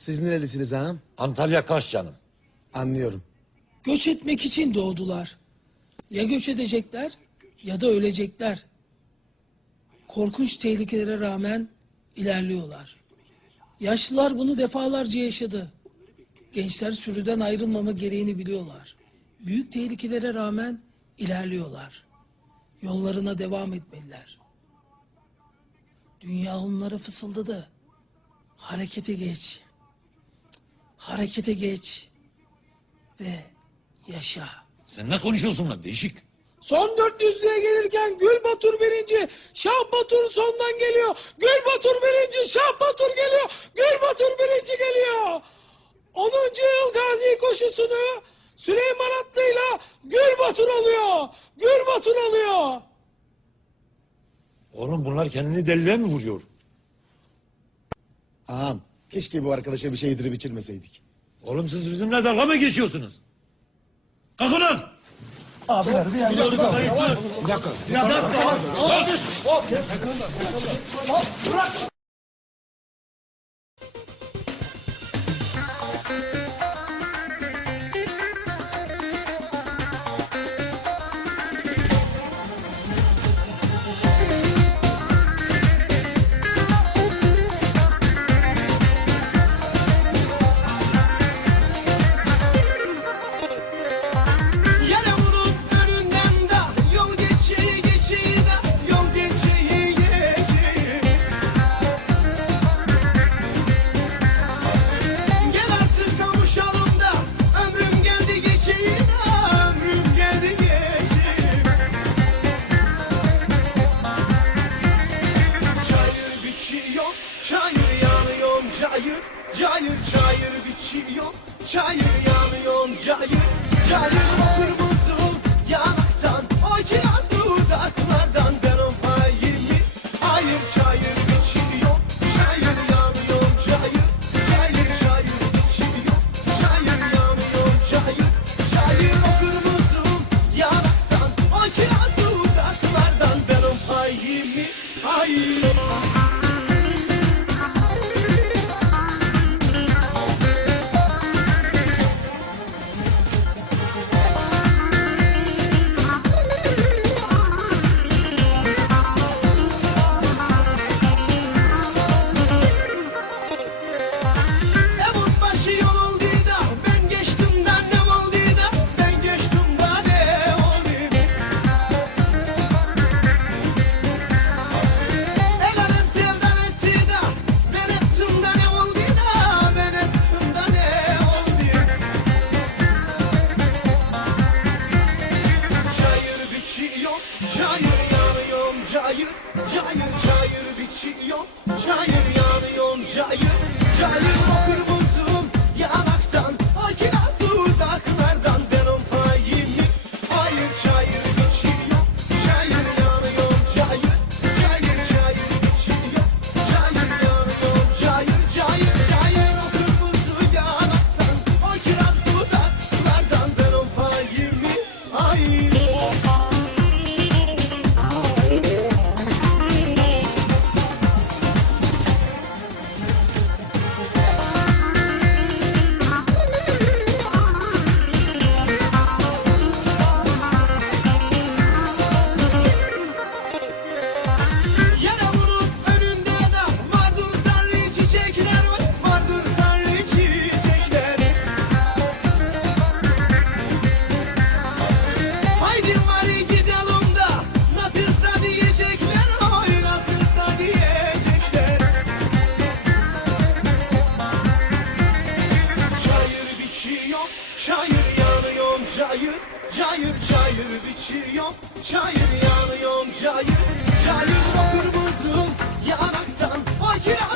Siz nerelisiniz ağam? Antalya Kaş canım. Anlıyorum. Göç etmek için doğdular. Ya göç edecekler ya da ölecekler. Korkunç tehlikelere rağmen ilerliyorlar. Yaşlılar bunu defalarca yaşadı. Gençler sürüden ayrılmama gereğini biliyorlar. Büyük tehlikelere rağmen ilerliyorlar. Yollarına devam etmeliler. Dünya onlara fısıldadı. Harekete geç. Harekete geç. Ve yaşa. Sen ne konuşuyorsun lan değişik. Son 400'lüğe gelirken Gül Batur birinci, Şah Batur sondan geliyor. Gül Batur birinci, Şah Batur geliyor. Gül Batur birinci geliyor. 10. yıl gazi koşusunu Süleyman Atlı'yla Gül Batur alıyor. Gül Batur alıyor. Oğlum bunlar kendini deliliğe mi vuruyor? Ağam keşke bu arkadaşa bir şey yedirip içirmeseydik. Oğlum siz bizimle dalga mı geçiyorsunuz? Kalkın lan! Abiler bir yerde Yere yanıyor, cayır, çayır biçiyor, çayır yanıyor, cayır, cayır o kırmızı yanaktan, o kiraz çayır yanıyor, cayır, cayır o Çayır biçiyor, çayır yanıyor, cayır, cayır, çayır biçiyor, çayır yanıyor, cayır, cayır kırmızı yanaktan, kiraz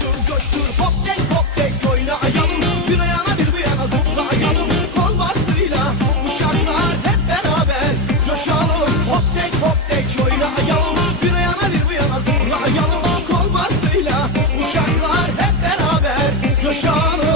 coştur coştur. Hop tek hop tek oynayalım Bir yana bir bir yana zıplayalım Kol bastığıyla uşaklar hep beraber coşalım. Hop tek hop tek oynayalım Bir yana bir bir yana zıplayalım Kol bastığıyla uşaklar hep beraber coşalım